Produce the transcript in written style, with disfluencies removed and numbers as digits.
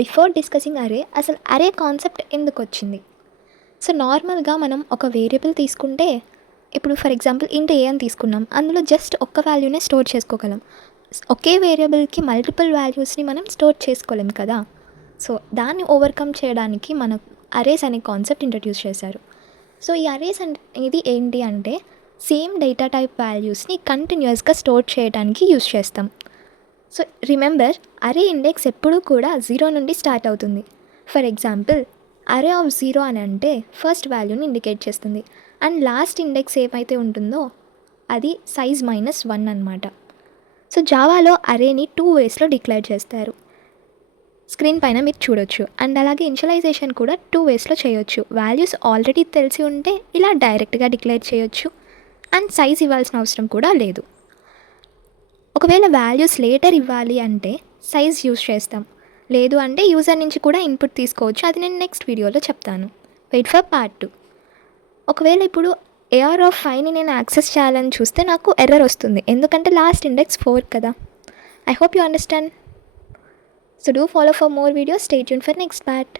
Before discussing అరే అసలు అరే కాన్సెప్ట్ ఎందుకు వచ్చింది? సో నార్మల్గా మనం ఒక వేరియబుల్ తీసుకుంటే ఇప్పుడు ఫర్ ఎగ్జాంపుల్ ఇంట్ ఏ అని తీసుకున్నాం, అందులో జస్ట్ ఒక్క వాల్యూనే స్టోర్ చేసుకోగలం. ఒకే వేరియబుల్కి మల్టిపుల్ వాల్యూస్ని మనం స్టోర్ చేసుకోలేం కదా. సో దాన్ని ఓవర్కమ్ చేయడానికి మన అరేస్ అనే కాన్సెప్ట్ ఇంట్రడ్యూస్ చేశారు. సో ఈ అరేస్ అనేది ఏంటి అంటే సేమ్ డేటా టైప్ వాల్యూస్ని కంటిన్యూస్గా స్టోర్ చేయడానికి యూస్ చేస్తాం. సో రిమెంబర్, అరే ఇండెక్స్ ఎప్పుడూ కూడా 0 నుండి స్టార్ట్ అవుతుంది. ఫర్ ఎగ్జాంపుల్ అరే ఆఫ్ 0 అని అంటే ఫస్ట్ వాల్యూని ఇండికేట్ చేస్తుంది, అండ్ లాస్ట్ ఇండెక్స్ ఏమైతే ఉంటుందో అది సైజ్ -1 అనమాట. సో జావాలో అరేని 2 వేస్లో డిక్లేర్ చేస్తారు. స్క్రీన్ పైన మీరు చూడొచ్చు. అండ్ అలాగే ఇనిషియలైజేషన్ కూడా 2 వేస్లో చేయొచ్చు. వాల్యూస్ ఆల్రెడీ తెలిసి ఉంటే ఇలా డైరెక్ట్గా డిక్లేర్ చేయొచ్చు, అండ్ సైజ్ ఇవ్వాల్సిన అవసరం కూడా లేదు. ఒకవేళ వాల్యూస్ లేటర్ ఇవ్వాలి అంటే సైజ్ యూస్ చేస్తాం, లేదు అంటే యూజర్ నుంచి కూడా ఇన్పుట్ తీసుకోవచ్చు. అది నేను నెక్స్ట్ వీడియోలో చెప్తాను. Wait for part 2. ఒకవేళ ఇప్పుడు AR ఆఫ్ 5ని నేను యాక్సెస్ చేయాలని చూస్తే నాకు ఎర్రర్ వస్తుంది, ఎందుకంటే లాస్ట్ ఇండెక్స్ 4 కదా. I hope you understand. So do follow for more videos. Stay tuned for next part.